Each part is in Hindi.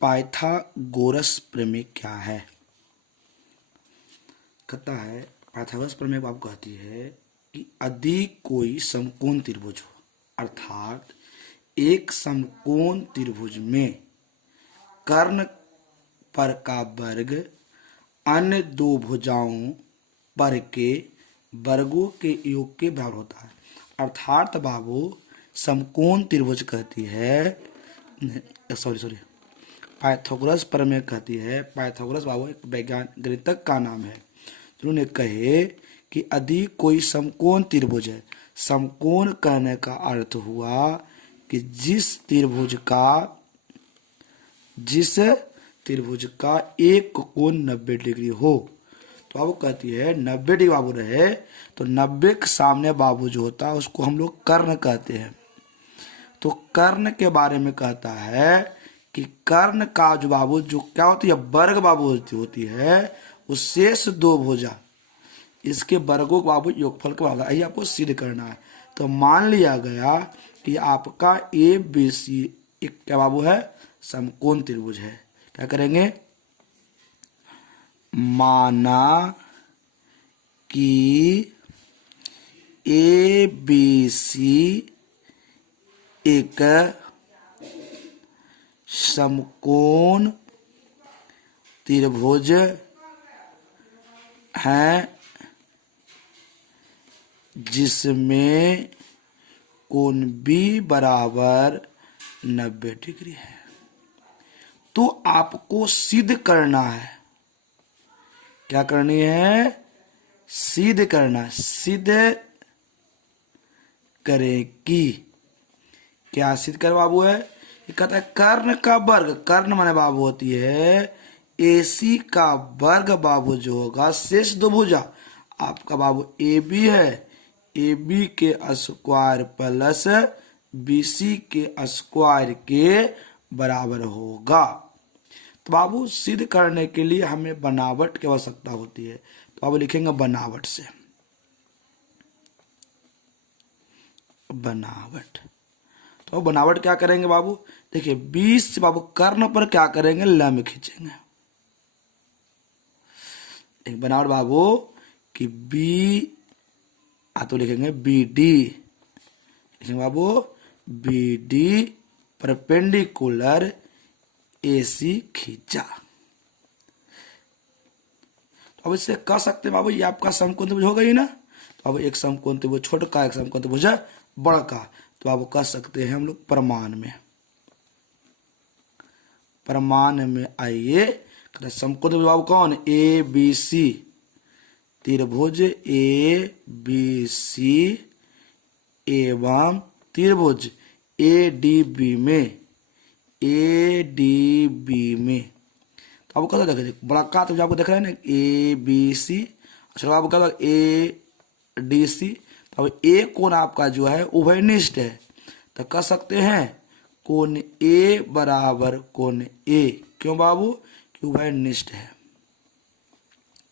पाइथागोरस प्रमेय क्या है? कहता है पाइथागोरस प्रमेय आपको कहती है कि यदि कोई समकोण त्रिभुज हो, अर्थात एक समकोण त्रिभुज में कर्ण पर का वर्ग अन्य दो भुजाओं पर के वर्गों के योग के बराबर होता है। अर्थात बाबू समकोण त्रिभुज कहती है, सॉरी पाइथागोरस प्रमेय कहती है, पाइथागोरस बाबू एक वैज्ञानिक गणितज्ञ का नाम है जिन्होंने कहे कि यदि कोई समकोण त्रिभुज है, समकोण कहने का अर्थ हुआ कि जिस त्रिभुज का एक कोण 90 डिग्री हो, तो बाबू कहती है 90 डिग्री बाबू रहे तो 90 के सामने बाबू जो होता है उसको हम लोग कर्ण कहते हैं। तो कर्ण के बारे में कहता है कि कर्ण का जो बाबू जो क्या होती है, वर्ग बाबू होती है, उस शेष दो भुजा इसके वर्गों बाबू योगफल के बराबर, यही आपको सिद्ध करना है। तो मान लिया गया कि आपका ए बी सी एक क्या बाबू है, समकोण त्रिभुज है। क्या करेंगे, माना कि ए बी सी एक समकोण त्रिभुज है जिसमें कोण बी बराबर 90 डिग्री है। तो आपको सिद्ध करना है, क्या करनी है, सिद्ध करना। सिद्ध करें कि क्या सिद्ध कर बाबू है, ये कहता है कर्ण का वर्ग, कर्ण माने बाबू होती है एसी का वर्ग बाबू जो होगा शेष दो भुजा, आपका बाबू ए बी है, ए बी के स्क्वायर प्लस बी सी के स्क्वायर के बराबर होगा। तो बाबू सिद्ध करने के लिए हमें बनावट की आवश्यकता होती है, तो बाबू लिखेंगे बनावट से, बनावट। तो बनावट क्या करेंगे बाबू, देखिए 20 बाबू कर्ण पर क्या करेंगे, लंब खींचेंगे। एक बनावट बाबू कि बी तो लिखेंगे बी डी, लिखेंगे बाबू बी डी परपेंडिकुलर ए सी खींचा। तो अब इससे कह सकते हैं बाबू ये आपका समकोण त्रिभुज हो गई ना। तो अब एक समकोण त्रिभुज छोटा, एक समकोण त्रिभुज बड़ा का, तो आप कह सकते हैं हम लोग प्रमाण में आइए समकोण त्रिभुज बाबू कौन, ए बी सी त्रिभुज ए बी सी एवं त्रिभुज ए डी बी में, तो आपको कहता है बड़ा का त्रिभुज आपको देख रहे हैं ना, ए बी सी, अच्छा आपको कहता है ए डी सी, तो अब ए कोण आपका जो है उभयनिष्ठ है, तो कह सकते हैं कोण ए बराबर कोण ए, क्यों बाबू, कि उभयनिष्ठ है।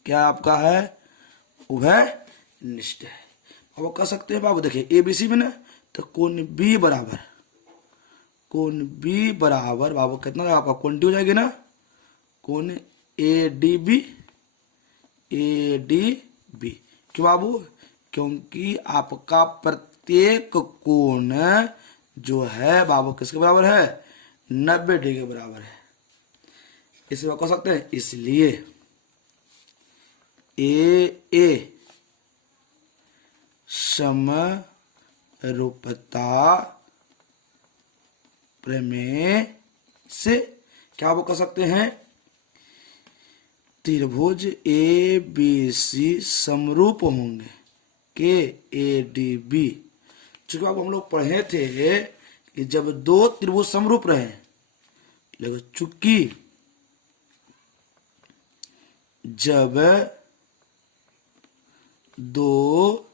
क्या आपका है, उभयनिष्ठ है। अब कह सकते हैं बाबू देखिए ए बी सी में ना, तो कोण बी बराबर बाबू कितना आपका कोण डी हो जाएगी ना, कोण ए डी बी, क्यों बाबू, क्योंकि आपका प्रत्येक कोण जो है बाबू किसके बराबर है, 90 डिग्री के बराबर है। इसे कह सकते हैं, इसलिए ए समरूपता प्रमेय से क्या वो कह सकते हैं, त्रिभुज ए बी सी समरूप होंगे के ए डी बी। चूंकि अब हम लोग पढ़े थे कि जब दो त्रिभुज समरूप रहे, लेकिन चूंकि जब दो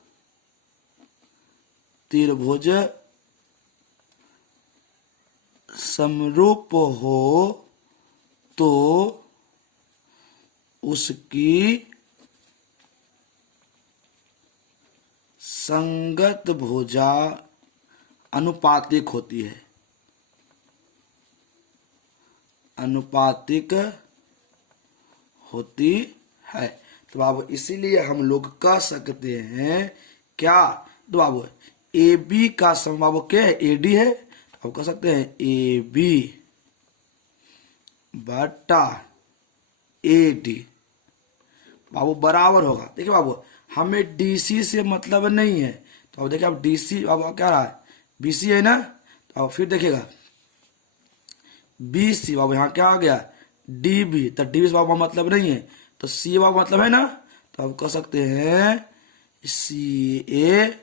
त्रिभुज समरूप हो तो उसकी संगत भुजा अनुपातिक होती है, अनुपातिक होती है। तो बाबू इसीलिए हम लोग कह सकते हैं क्या, तो बाबू ए बी का सम बाबू क्या है, ए डी है। तो आप कह सकते हैं ए बी बटा ए डी बाबू बराबर होगा। देखिए बाबू हमें डीसी से मतलब नहीं है, तो अब देखिए अब डीसी बाबू क्या रहा है, बीसी है ना। तो अब फिर देखिएगा बीसी बाबू यहाँ क्या आ गया, डीबी, तो डीबी से बाबू मतलब नहीं है, तो सी बाबू मतलब है ना। तो अब कह सकते हैं सी ए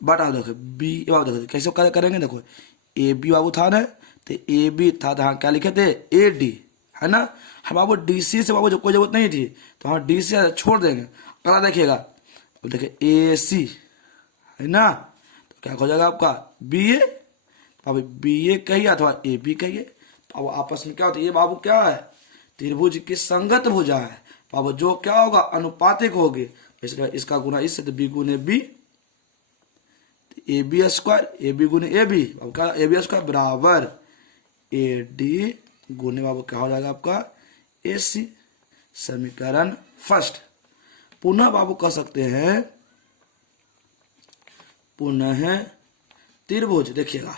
बटा, देखो बी बाबू, देखो कैसे करेंगे, देखो ए बी बाबू था ना, तो ए बी था, तो हाँ क्या लिखे थे ए डी, है ना। हम बाबू डीसी से बाबू जो कोई जरूरत नहीं थी, तो हम डीसी छोड़ देंगे। अगला देखिएगा, अब देखिए ए सी है ना, तो क्या हो जाएगा आपका बी ए, अब बी ए कहिए अथवा ए बी कहिए। तो अब आपस में क्या होता है, ये बाबू क्या है, त्रिभुज की संगत भुजा है बाबू, जो क्या होगा अनुपातिक होगी, इसलिए इसका गुना इससे, तो बी गुने B, A B square, A B गुने ए बी, अब क्या ए बी स्क्वायर बराबर ए डी गुने बाबू क्या हो जाएगा आपका ए सी। समीकरण फर्स्ट। पुनः बाबू कह सकते हैं, पुनः त्रिभुज, देखिएगा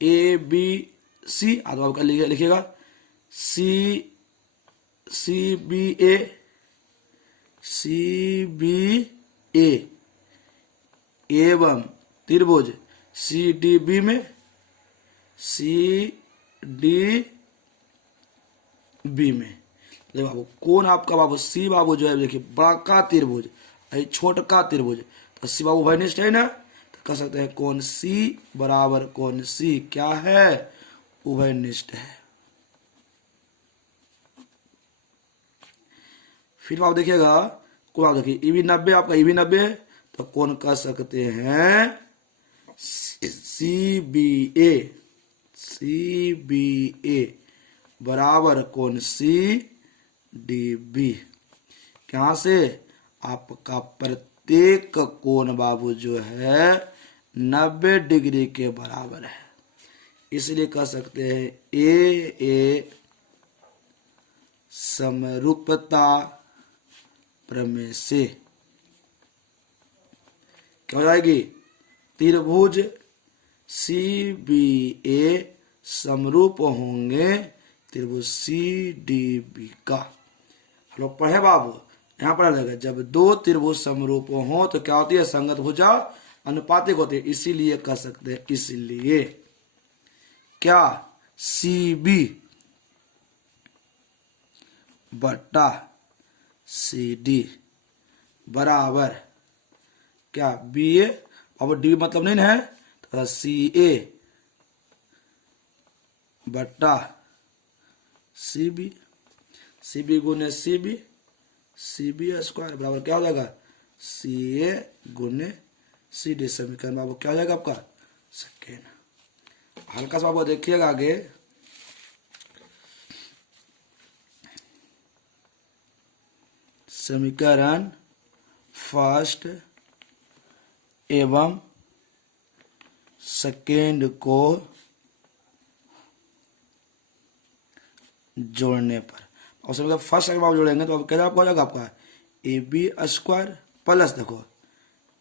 ए बी सी, तो आपका लिखिएगा सी सी बी ए, सी बी ए एवं त्रिभुज सी डी बी में, सी डी बी में। देखो बाबू कौन आपका बाबू सी बाबू जो है, देखिए बड़ा का त्रिभुज, छोटा का त्रिभुज, तो सी बाबू उभयनिष्ठ है ना। तो कह सकते हैं कौन सी बराबर कौन सी क्या है, उभयनिष्ठ है। फिर आप देखिएगा, कौन आप देखिए ई भी 90, आपका ई भी 90 है, तो कौन कह सकते हैं सी बी ए, सी बी ए बराबर कौन सी डी बी। कहां से, आपका प्रत्येक कोण बाबू जो है 90 डिग्री के बराबर है, इसलिए कह सकते हैं ए समरूपता प्रमेय से क्या हो जाएगी, त्रिभुज सी बी ए समरूप होंगे त्रिभुज सी डी बी का। हम लोग पढ़े बाबू, यहाँ पर रहेगा जब दो त्रिभुज समरूप हो तो क्या होती है, संगत भुजा अनुपातिक होती है। इसीलिए कह सकते हैं, इसलिए क्या सी बी बटा सी डी बराबर क्या बी ए, और डी मतलब नहीं है, तो सी ए बटा सी बी, सी बी गुने सी बी स्क्वायर बराबर क्या हो जाएगा सी ए गुने सी डी। समीकरण बाबू क्या हो जाएगा आपका सेकेंड। हल्का सा बाबू देखिएगा आगे, समीकरण फर्स्ट एवं सेकेंड को जोड़ने पर, और समीकरण फर्स्ट अगर आप जोड़ेंगे तो क्या आपको हो जाएगा आपका ए बी स्क्वायर प्लस देखो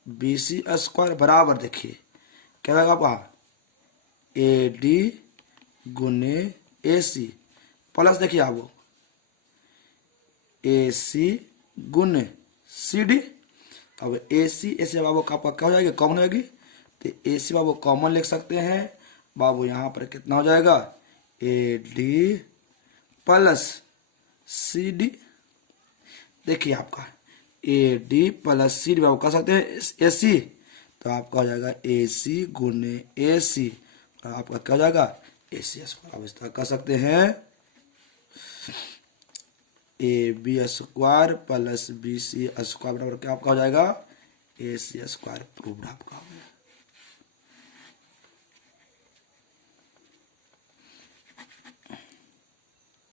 बी सी स्क्वायर बराबर, देखिए क्या होगा आपका ए डी गुने ए सी प्लस देखिए आप ए सी गुने सी डी। अब ए सी बाबू का क्या हो जाएगी, कॉमन हो जाएगी, तो ए सी बाबू कॉमन लिख सकते हैं बाबू। यहाँ पर कितना हो जाएगा A D plus C D. देखिए आपका A D plus C D बाबू कह सकते हैं ए सी, तो आपका हो जाएगा ए सी गुने ए सी, और आपका क्या हो जाएगा ए सी स्क्वायर। अब इस तरह कह सकते हैं A B square plus B C square बराबर क्या आपका हो जाएगा ए सी स्क्वायर। प्रूव्ड आपका।